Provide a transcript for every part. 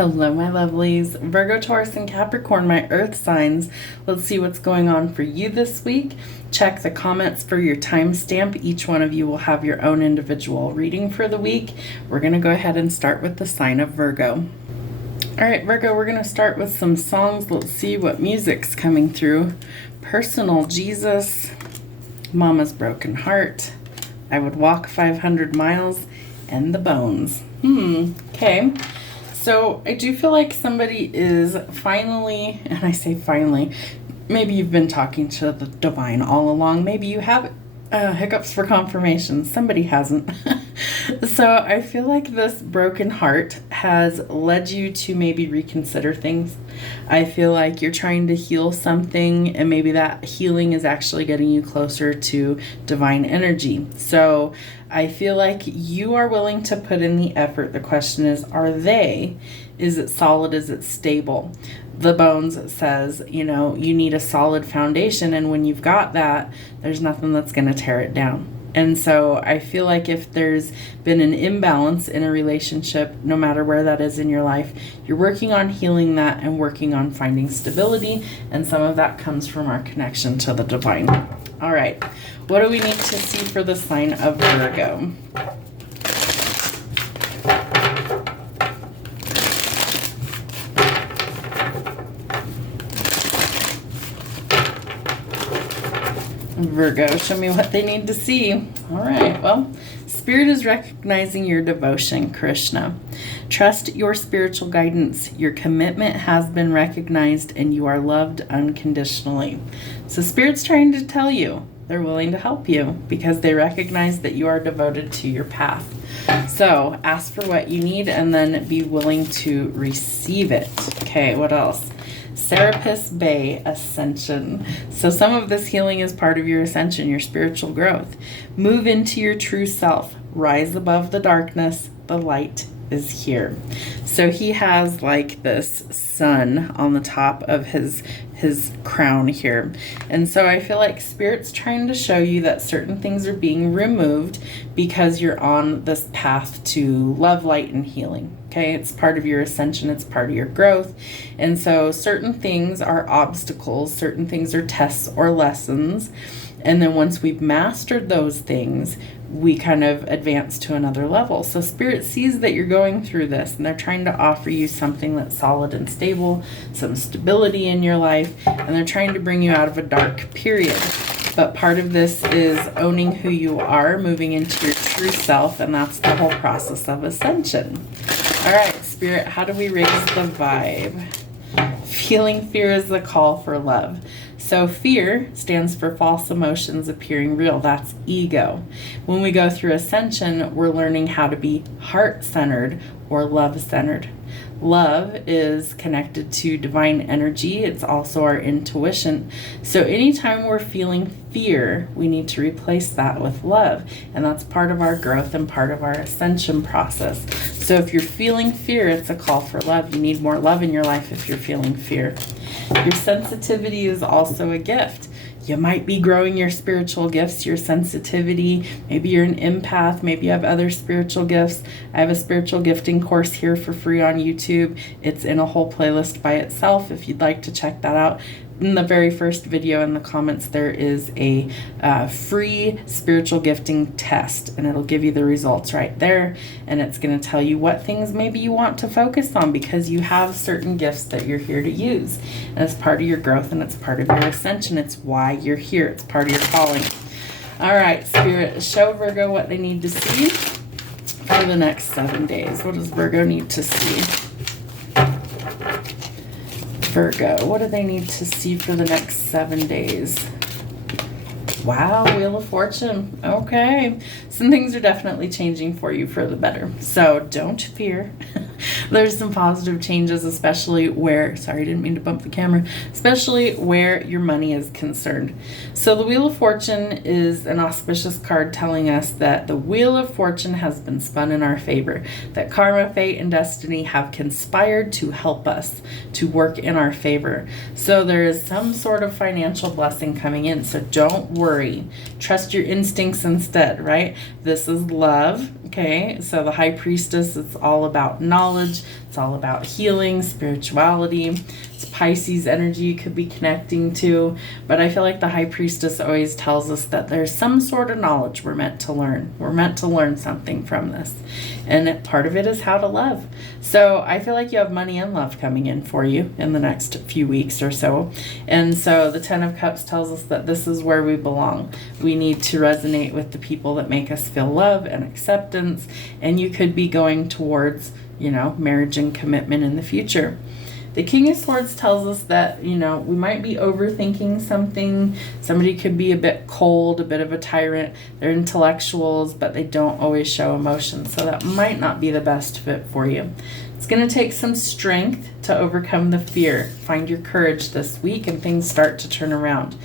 Hello, my lovelies. Virgo, Taurus, and Capricorn, my earth signs. Let's see what's going on for you this week. Check the comments for your timestamp. Each one of you will have your own individual reading for the week. We're going to go ahead and start with the sign of Virgo. All right, Virgo, we're going to start with some songs. Let's see what music's coming through. Personal Jesus, Mama's Broken Heart, I Would Walk 500 Miles, and The Bones. Okay. So I do feel like somebody is finally, and I say finally, maybe you've been talking to the divine all along. Maybe you have hiccups for confirmation. Somebody hasn't. So I feel like this broken heart has led you to maybe reconsider things. I feel like you're trying to heal something, and maybe that healing is actually getting you closer to divine energy. So I feel like you are willing to put in the effort. The question is, are they? Is it solid? Is it stable? The Bones says, you need a solid foundation, and when you've got that, there's nothing that's going to tear it down. And so I feel like if there's been an imbalance in a relationship, no matter where that is in your life, you're working on healing that and working on finding stability, and some of that comes from our connection to the divine. All right, what do we need to see for the sign of Virgo? Virgo, show me what they need to see. All right, well, Spirit is recognizing your devotion, Krishna. Trust your spiritual guidance. Your commitment has been recognized, and you are loved unconditionally. So Spirit's trying to tell you they're willing to help you because they recognize that you are devoted to your path. So ask for what you need and then be willing to receive it. Okay, what else? Serapis Bay Ascension. So some of this healing is part of your ascension, your spiritual growth. Move into your true self. Rise above the darkness. The light is here. So he has like this sun on the top of his crown here. And so I feel like Spirit's trying to show you that certain things are being removed because you're on this path to love, light, and healing. Okay, it's part of your ascension, it's part of your growth. And so certain things are obstacles, certain things are tests or lessons. And then once we've mastered those things, we kind of advance to another level. So Spirit sees that you're going through this, and they're trying to offer you something that's solid and stable, some stability in your life, and they're trying to bring you out of a dark period. But part of this is owning who you are, moving into your true self, and that's the whole process of ascension. All right, Spirit, how do we raise the vibe? Feeling fear is the call for love. So fear stands for false emotions appearing real. That's ego. When we go through ascension, we're learning how to be heart-centered or love-centered. Love is connected to divine energy. It's also our intuition. So anytime we're feeling fear, we need to replace that with love. And that's part of our growth and part of our ascension process. So if you're feeling fear, it's a call for love. You need more love in your life if you're feeling fear. Your sensitivity is also a gift. You might be growing your spiritual gifts, your sensitivity. Maybe you're an empath. Maybe you have other spiritual gifts. I have a spiritual gifting course here for free on YouTube. It's in a whole playlist by itself if you'd like to check that out. In the very first video in the comments, there is a free spiritual gifting test, and it'll give you the results right there. And it's going to tell you what things maybe you want to focus on because you have certain gifts that you're here to use. And it's part of your growth, and it's part of your ascension. It's why you're here. It's part of your calling. All right, Spirit, show Virgo what they need to see for the next 7 days. What does Virgo need to see? Virgo, what do they need to see for the next 7 days? Wow, Wheel of Fortune. Okay. Some things are definitely changing for you for the better. So don't fear. There's some positive changes, especially where, sorry, I didn't mean to bump the camera, especially where your money is concerned. So the Wheel of Fortune is an auspicious card telling us that the Wheel of Fortune has been spun in our favor, that karma, fate, and destiny have conspired to help us, to work in our favor. So there is some sort of financial blessing coming in. So don't worry. Trust your instincts instead, right? This is love. Okay, so the High Priestess, it's all about knowledge. It's all about healing, spirituality. It's Pisces energy you could be connecting to. But I feel like the High Priestess always tells us that there's some sort of knowledge we're meant to learn. We're meant to learn something from this. And part of it is how to love. So I feel like you have money and love coming in for you in the next few weeks or so. And so the Ten of Cups tells us that this is where we belong. We need to resonate with the people that make us feel love and acceptance. And you could be going towards, marriage and commitment in the future. The King of Swords tells us that, we might be overthinking something. Somebody could be a bit cold, a bit of a tyrant. They're intellectuals, but they don't always show emotion. So that might not be the best fit for you. It's going to take some strength to overcome the fear. Find your courage this week and things start to turn around.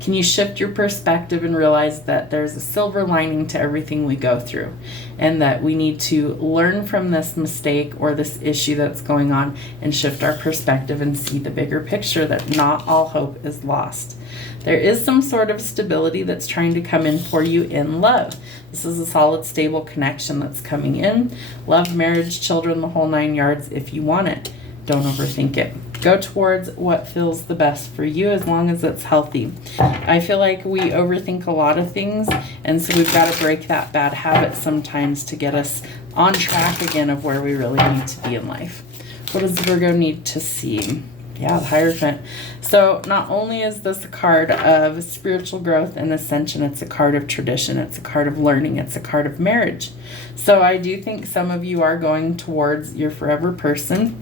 Can you shift your perspective and realize that there's a silver lining to everything we go through, and that we need to learn from this mistake or this issue that's going on and shift our perspective and see the bigger picture, that not all hope is lost. There is some sort of stability that's trying to come in for you in love. This is a solid, stable connection that's coming in. Love, marriage, children, the whole 9 yards if you want it. Don't overthink it. Go towards what feels the best for you as long as it's healthy. I feel like we overthink a lot of things, and so we've got to break that bad habit sometimes to get us on track again of where we really need to be in life. What does Virgo need to see? Yeah, the Hierophant. So not only is this a card of spiritual growth and ascension, it's a card of tradition, it's a card of learning, it's a card of marriage. So I do think some of you are going towards your forever person.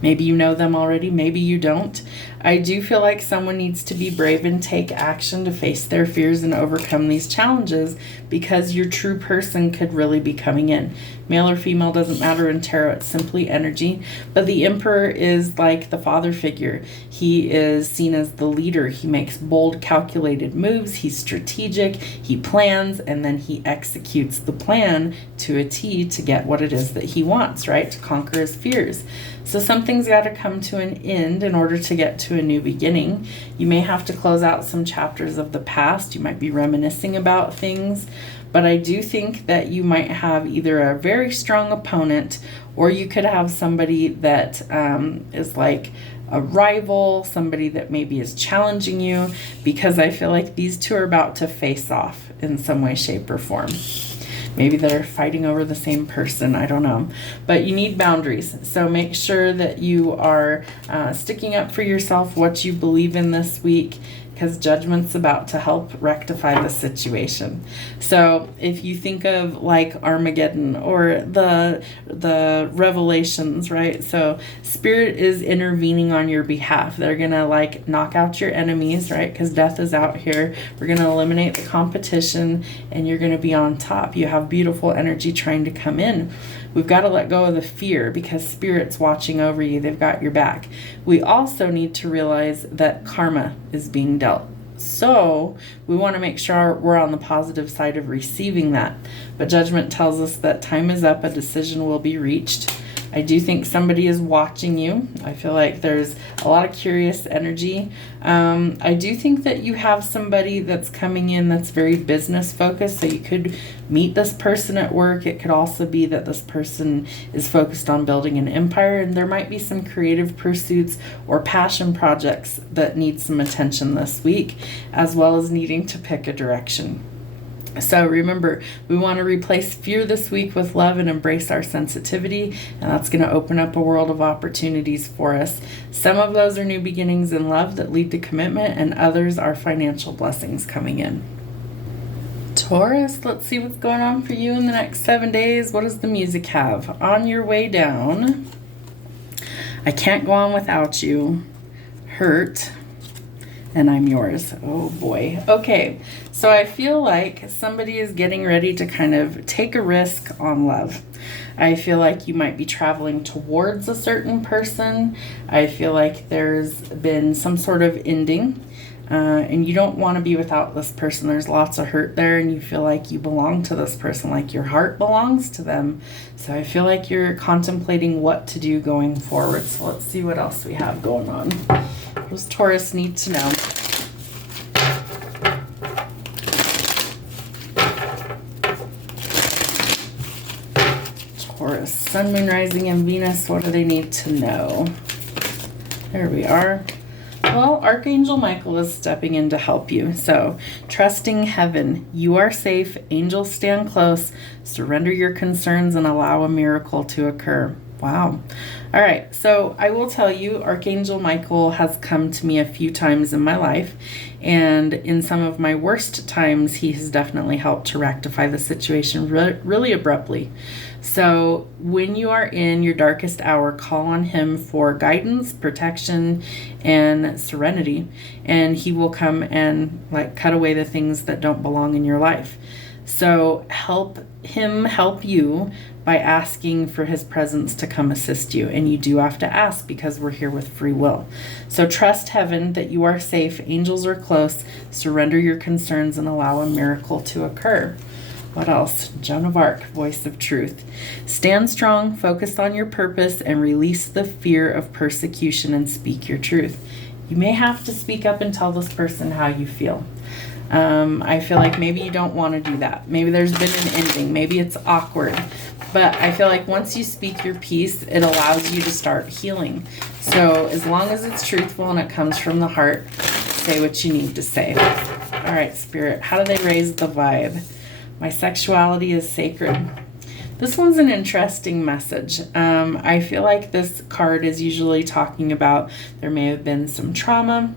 Maybe you know them already, maybe you don't. I do feel like someone needs to be brave and take action to face their fears and overcome these challenges, because your true person could really be coming in. Male or female doesn't matter in tarot, it's simply energy. But the Emperor is like the father figure. He is seen as the leader. He makes bold, calculated moves. He's strategic. He plans, and then he executes the plan to a T to get what it is that he wants, right? To conquer his fears. So something's got to come to an end in order to get to a new beginning. You may have to close out some chapters of the past. You might be reminiscing about things. But I do think that you might have either a very strong opponent, or you could have somebody that is like a rival, somebody that maybe is challenging you, because I feel like these two are about to face off in some way, shape, or form. Maybe they're fighting over the same person. I don't know. But you need boundaries. So make sure that you are sticking up for yourself, what you believe in this week, because judgment's about to help rectify the situation. So if you think of like Armageddon or the Revelations, right? So Spirit is intervening on your behalf. They're going to like knock out your enemies, right? Because death is out here. We're going to eliminate the competition, and you're going to be on top. You have beautiful energy trying to come in. We've got to let go of the fear, because Spirit's watching over you. They've got your back. We also need to realize that karma is being dealt. So we want to make sure we're on the positive side of receiving that. But judgment tells us that time is up. A decision will be reached. I do think somebody is watching you. I feel like there's a lot of curious energy. I do think that you have somebody that's coming in that's very business focused. So you could meet this person at work. It could also be that this person is focused on building an empire, and there might be some creative pursuits or passion projects that need some attention this week, as well as needing to pick a direction. So remember, we want to replace fear this week with love and embrace our sensitivity, and that's going to open up a world of opportunities for us. Some of those are new beginnings in love that lead to commitment, and others are financial blessings coming in. Taurus, let's see what's going on for you in the next 7 days. What does the music have? On your way down, I can't go on without you, hurt, and I'm yours. Oh boy. Okay, so I feel like somebody is getting ready to kind of take a risk on love. I feel like you might be traveling towards a certain person. I feel like there's been some sort of ending, and you don't want to be without this person. There's lots of hurt there, and you feel like you belong to this person, like your heart belongs to them. So I feel like you're contemplating what to do going forward. So let's see what else we have going on. What does Taurus need to know? Sun, Moon, Rising, and Venus, what do they need to know? There we are. Well, Archangel Michael is stepping in to help you. So, trusting heaven, you are safe, angels stand close, surrender your concerns and allow a miracle to occur. Wow. All right, so I will tell you, Archangel Michael has come to me a few times in my life, and in some of my worst times, he has definitely helped to rectify the situation really abruptly. So when you are in your darkest hour, call on him for guidance, protection, and serenity, and he will come and cut away the things that don't belong in your life. So help him help you by asking for his presence to come assist you. And you do have to ask because we're here with free will. So trust heaven that you are safe, angels are close, surrender your concerns and allow a miracle to occur. What else? Joan of Arc, voice of truth. Stand strong, focus on your purpose, and release the fear of persecution and speak your truth. You may have to speak up and tell this person how you feel. I feel like maybe you don't want to do that. Maybe there's been an ending. Maybe it's awkward. But I feel like once you speak your piece, it allows you to start healing. So as long as it's truthful and it comes from the heart, say what you need to say. All right, Spirit, how do they raise the vibe? My sexuality is sacred. This one's an interesting message. I feel like this card is usually talking about there may have been some trauma,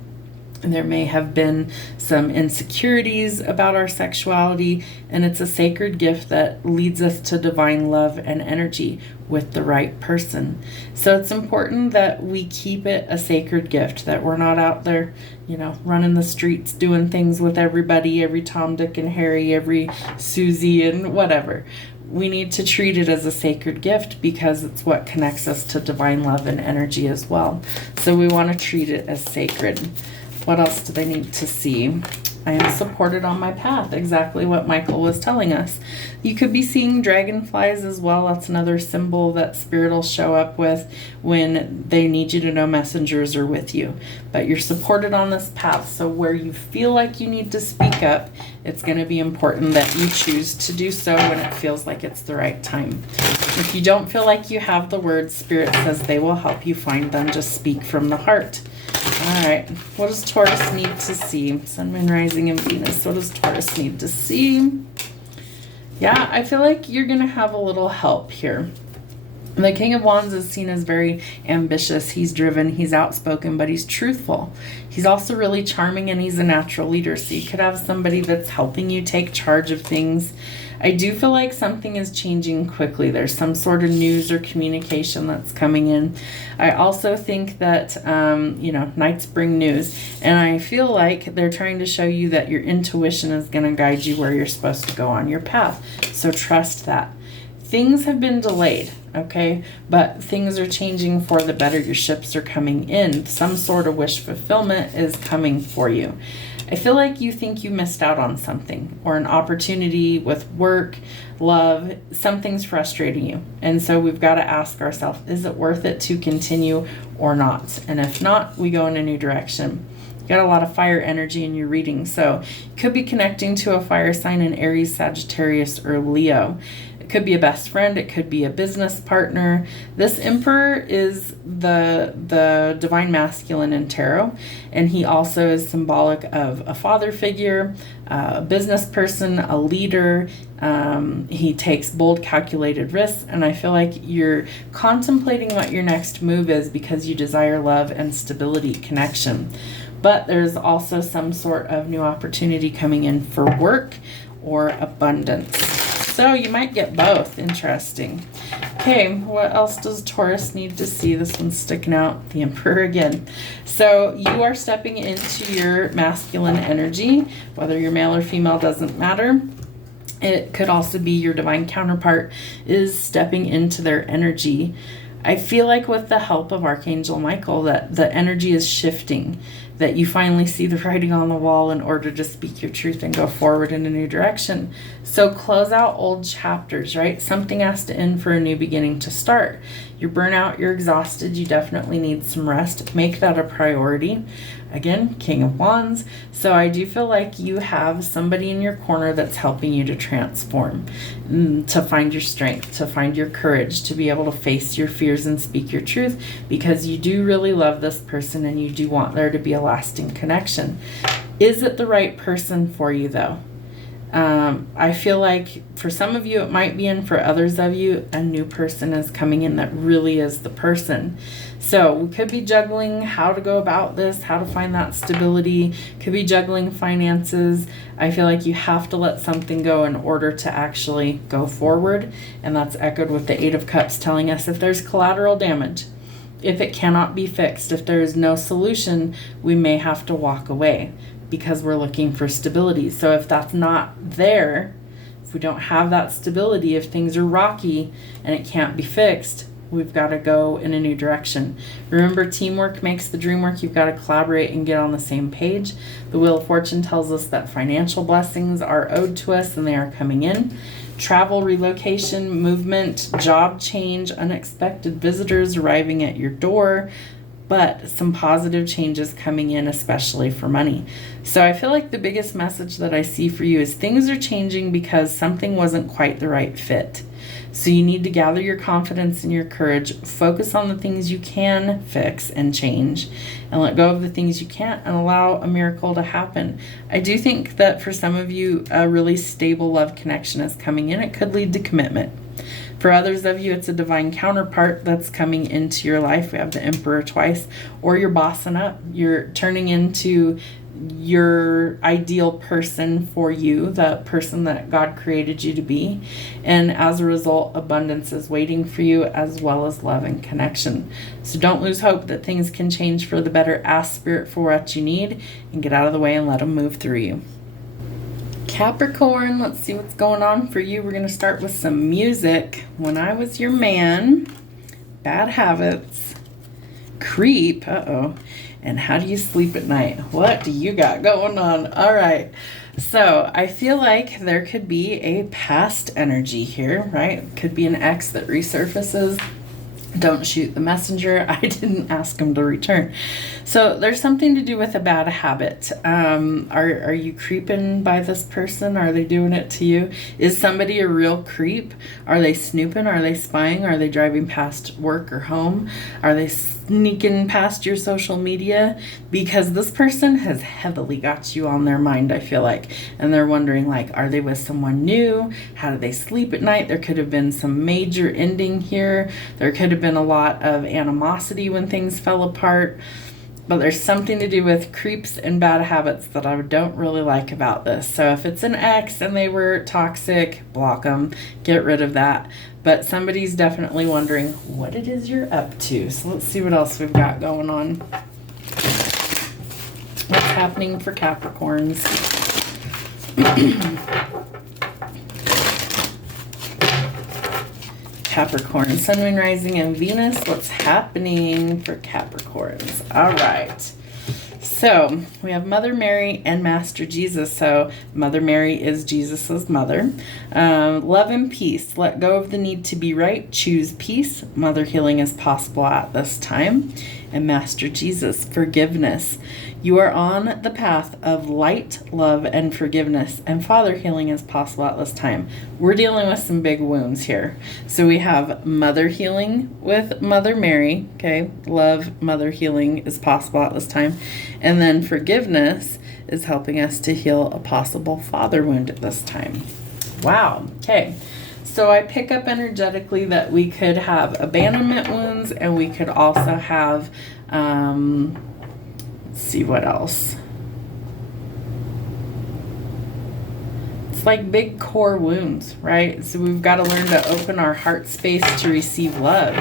and there may have been some insecurities about our sexuality, and it's a sacred gift that leads us to divine love and energy with the right person. So it's important that we keep it a sacred gift, that we're not out there, running the streets, doing things with everybody, every Tom, Dick, and Harry, every Susie, and whatever. We need to treat it as a sacred gift because it's what connects us to divine love and energy as well. So we want to treat it as sacred. What else do they need to see? I am supported on my path. Exactly what Michael was telling us. You could be seeing dragonflies as well. That's another symbol that Spirit will show up with when they need you to know messengers are with you. But you're supported on this path. So where you feel like you need to speak up, it's going to be important that you choose to do so when it feels like it's the right time. If you don't feel like you have the words, Spirit says they will help you find them. Just speak from the heart. All right, what does Taurus need to see? Sun, Moon, Rising, and Venus. What does Taurus need to see? Yeah, I feel like you're going to have a little help here. The King of Wands is seen as very ambitious. He's driven, he's outspoken, but he's truthful. He's also really charming, and he's a natural leader. So you could have somebody that's helping you take charge of things. I do feel like something is changing quickly. There's some sort of news or communication that's coming in. I also think that, nights bring news. And I feel like they're trying to show you that your intuition is going to guide you where you're supposed to go on your path. So trust that. Things have been delayed, okay? But things are changing for the better. Your ships are coming in. Some sort of wish fulfillment is coming for you. I feel like you think you missed out on something or an opportunity with work, love, something's frustrating you. And so we've got to ask ourselves, is it worth it to continue or not? And if not, we go in a new direction. You got a lot of fire energy in your reading. So you could be connecting to a fire sign in Aries, Sagittarius, or Leo. Could be a best friend, it could be a business partner. This Emperor is the divine masculine in tarot, and he also is symbolic of a father figure, a business person, a leader. He takes bold, calculated risks, and I feel like you're contemplating what your next move is because you desire love and stability, connection. But there's also some sort of new opportunity coming in for work or abundance. So you might get both. Interesting. Okay, what else does Taurus need to see? This one's sticking out. The Emperor again. So you are stepping into your masculine energy, whether you're male or female, doesn't matter. It could also be your divine counterpart is stepping into their energy. I feel like with the help of Archangel Michael that the energy is shifting. that you finally see the writing on the wall in order to speak your truth and go forward in a new direction. So close out old chapters, right? Something has to end for a new beginning to start. You're burnout, you're exhausted, you definitely need some rest. Make that a priority. Again, King of Wands. So I do feel like you have somebody in your corner that's helping you to transform, to find your strength, to find your courage, to be able to face your fears and speak your truth, because you do really love this person and you do want there to be a lasting connection. Is it the right person for you though? I feel like for some of you it might be, and for others of you, a new person is coming in that really is the person. So we could be juggling how to go about this, how to find that stability, could be juggling finances. I feel like you have to let something go in order to actually go forward. And that's echoed with the Eight of Cups telling us if there's collateral damage, if it cannot be fixed, if there is no solution, we may have to walk away, because we're looking for stability. So if that's not there, if we don't have that stability, if things are rocky and it can't be fixed, we've got to go in a new direction. Remember, teamwork makes the dream work. You've got to collaborate and get on the same page. The Wheel of Fortune tells us that financial blessings are owed to us and they are coming in. Travel, relocation, movement, job change, unexpected visitors arriving at your door, but some positive changes coming in, especially for money. So I feel like the biggest message that I see for you is things are changing because something wasn't quite the right fit. So you need to gather your confidence and your courage, focus on the things you can fix and change, and let go of the things you can't, and allow a miracle to happen. I do think that for some of you, a really stable love connection is coming in. It could lead to commitment. For others of you, it's a divine counterpart that's coming into your life. We have the Emperor twice. Or you're bossing up. You're turning into your ideal person for you, the person that God created you to be. And as a result, abundance is waiting for you, as well as love and connection. So don't lose hope that things can change for the better. Ask Spirit for what you need and get out of the way and let them move through you. Capricorn, let's see what's going on for you. We're going to start with some music. When I Was Your Man, Bad Habits, Creep, and How Do You Sleep at Night? What do you got going on? All right. So I feel like there could be a past energy here, right? Could be an ex that resurfaces. Don't shoot the messenger. I didn't ask him to return. So there's something to do with a bad habit. Are you creeping by this person? Are they doing it to you? Is somebody a real creep? Are they snooping? Are they spying? Are they driving past work or home? Are they sneaking past your social media? Because this person has heavily got you on their mind, I feel like. And they're wondering, like, are they with someone new? How do they sleep at night? There could have been some major ending here. There could have been a lot of animosity when things fell apart. But there's something to do with creeps and bad habits that I don't really like about this. So if it's an ex and they were toxic, block them, get rid of that. But somebody's definitely wondering what it is you're up to. So let's see what else we've got going on. What's happening for Capricorns? Capricorn, Sun, Moon, Rising, and Venus. What's happening for Capricorns? All right. So we have Mother Mary and Master Jesus. So Mother Mary is Jesus's mother. Love and peace. Let go of the need to be right. Choose peace. Mother healing is possible at this time. And Master Jesus, forgiveness. You are on the path of light, love, and forgiveness, and Father healing is possible at this time. We're dealing with some big wounds here. So we have Mother healing with Mother Mary, okay? Love, Mother healing is possible at this time. And then forgiveness is helping us to heal a possible father wound at this time. Wow, okay. So I pick up energetically that we could have abandonment wounds, and we could also have, let's see what else. It's like big core wounds, right? So we've got to learn to open our heart space to receive love.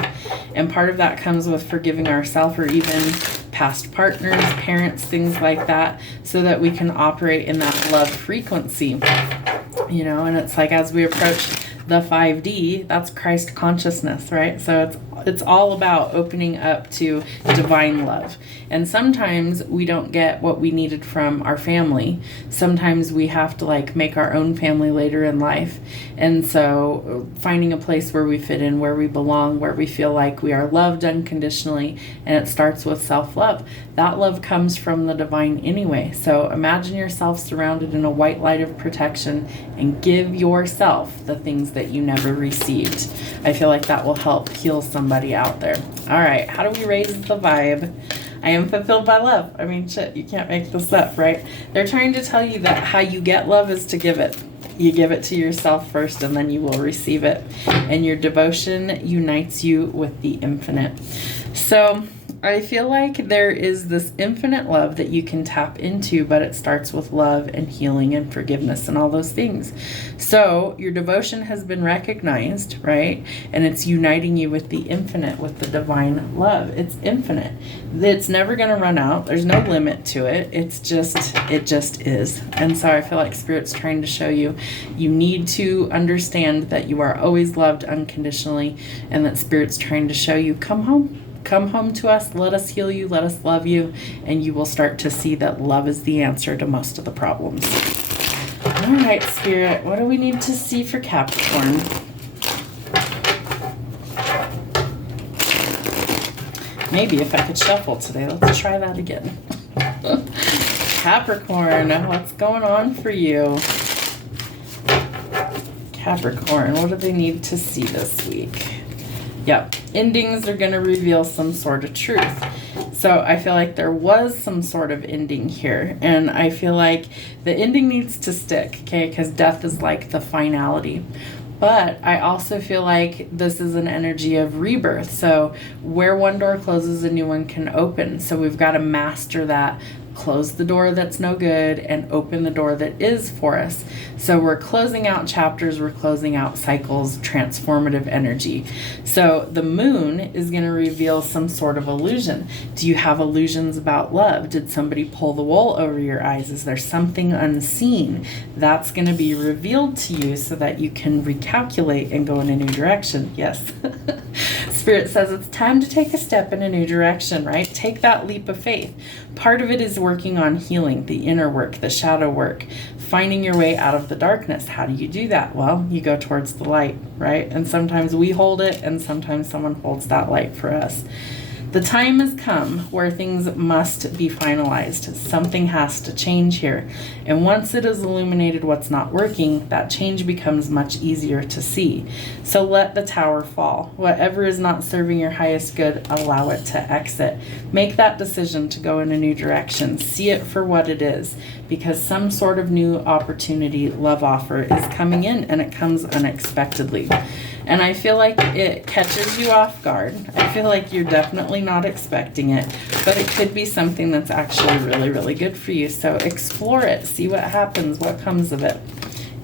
And part of that comes with forgiving ourselves, or even past partners, parents, things like that, so that we can operate in that love frequency. And it's like as we approach the 5D, that's Christ consciousness, right? So it's it's all about opening up to divine love. And sometimes we don't get what we needed from our family. Sometimes we have to like make our own family later in life. And so finding a place where we fit in, where we belong, where we feel like we are loved unconditionally, and it starts with self-love. That love comes from the divine anyway. So imagine yourself surrounded in a white light of protection and give yourself the things that you never received. I feel like that will help heal somebody out there. All right, how do we raise the vibe? I am fulfilled by love. I mean, shit, you can't make this up, right? They're trying to tell you that how you get love is to give it. You give it to yourself first, and then you will receive it. And your devotion unites you with the infinite. So I feel like there is this infinite love that you can tap into, but it starts with love and healing and forgiveness and all those things. So your devotion has been recognized, right? And it's uniting you with the infinite, with the divine love. It's infinite. It's never going to run out. There's no limit to it. It just is. And so I feel like Spirit's trying to show you, you need to understand that you are always loved unconditionally, and that Spirit's trying to show you, come home. Come home to us, let us heal you, let us love you, and you will start to see that love is the answer to most of the problems. All right, Spirit, what do we need to see for Capricorn? Maybe if I could shuffle today, let's try that again. Capricorn, what's going on for you? Capricorn, what do they need to see this week? Yep, endings are going to reveal some sort of truth. So I feel like there was some sort of ending here, and I feel like the ending needs to stick, okay, because death is like the finality. But I also feel like this is an energy of rebirth. So where one door closes, a new one can open. So we've got to master that. Close the door that's no good and open the door that is for us. So we're closing out chapters, we're closing out cycles, transformative energy. So the moon is going to reveal some sort of illusion. Do you have illusions about love? Did somebody pull the wool over your eyes? Is there something unseen that's going to be revealed to you so that you can recalculate and go in a new direction? Yes. Spirit says it's time to take a step in a new direction, right? Take that leap of faith. Part of it is working on healing, the inner work, the shadow work, finding your way out of the darkness. How do you do that? Well, you go towards the light, right? And sometimes we hold it, and sometimes someone holds that light for us. The time has come where things must be finalized. Something has to change here. And once it is illuminated what's not working, that change becomes much easier to see. So let the tower fall. Whatever is not serving your highest good, allow it to exit. Make that decision to go in a new direction. See it for what it is, because some sort of new opportunity, love offer is coming in, and it comes unexpectedly. And I feel like it catches you off guard. I feel like you're definitely not expecting it, but it could be something that's actually really, really good for you. So explore it, see what happens, what comes of it.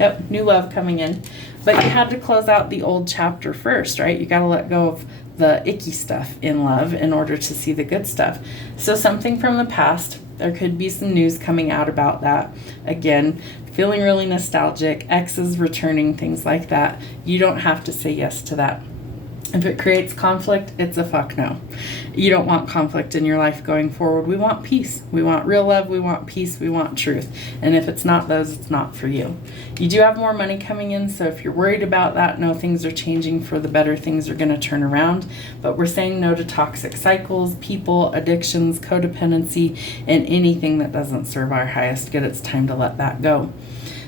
Yep, new love coming in. But you had to close out the old chapter first, right? You got to let go of the icky stuff in love in order to see the good stuff. So something from the past, there could be some news coming out about that. Again, feeling really nostalgic, exes returning, things like that. You don't have to say yes to that. If it creates conflict, it's a fuck no. You don't want conflict in your life going forward. We want peace. We want real love. We want peace. We want truth. And if it's not those, it's not for you. You do have more money coming in, so if you're worried about that, no, things are changing for the better. Things are going to turn around. But we're saying no to toxic cycles, people, addictions, codependency, and anything that doesn't serve our highest good. It's time to let that go.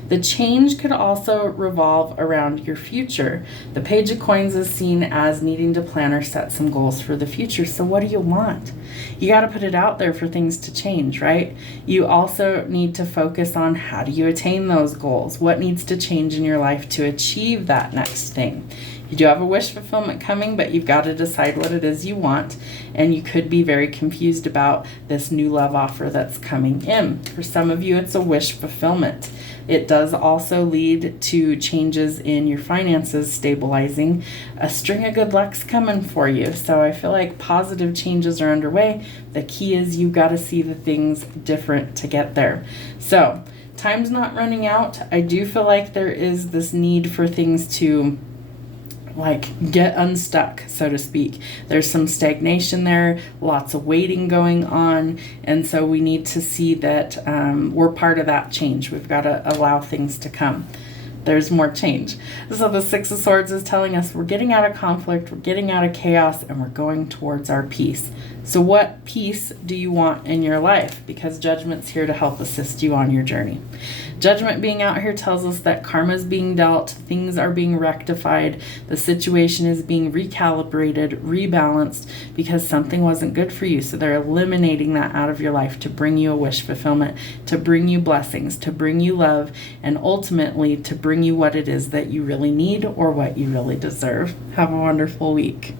The change could also revolve around your future. The Page of Coins is seen as needing to plan or set some goals for the future. So what do you want? You got to put it out there for things to change, right? You also need to focus on how do you attain those goals? What needs to change in your life to achieve that next thing? You do have a wish fulfillment coming, but you've got to decide what it is you want. And you could be very confused about this new love offer that's coming in. For some of you, it's a wish fulfillment. It does also lead to changes in your finances stabilizing. A string of good luck's coming for you. So I feel like positive changes are underway. The key is you got to see the things different to get there. So time's not running out. I do feel like there is this need for things to like get unstuck, so to speak. There's some stagnation there, lots of waiting going on, and so we need to see that we're part of that change. We've got to allow things to come. There's more change. So the Six of Swords is telling us we're getting out of conflict, we're getting out of chaos, and we're going towards our peace. So what peace do you want in your life? Because Judgment's here to help assist you on your journey. Judgment being out here tells us that karma is being dealt, things are being rectified, the situation is being recalibrated, rebalanced, because something wasn't good for you. So they're eliminating that out of your life to bring you a wish fulfillment, to bring you blessings, to bring you love, and ultimately to bring you what it is that you really need or what you really deserve. Have a wonderful week.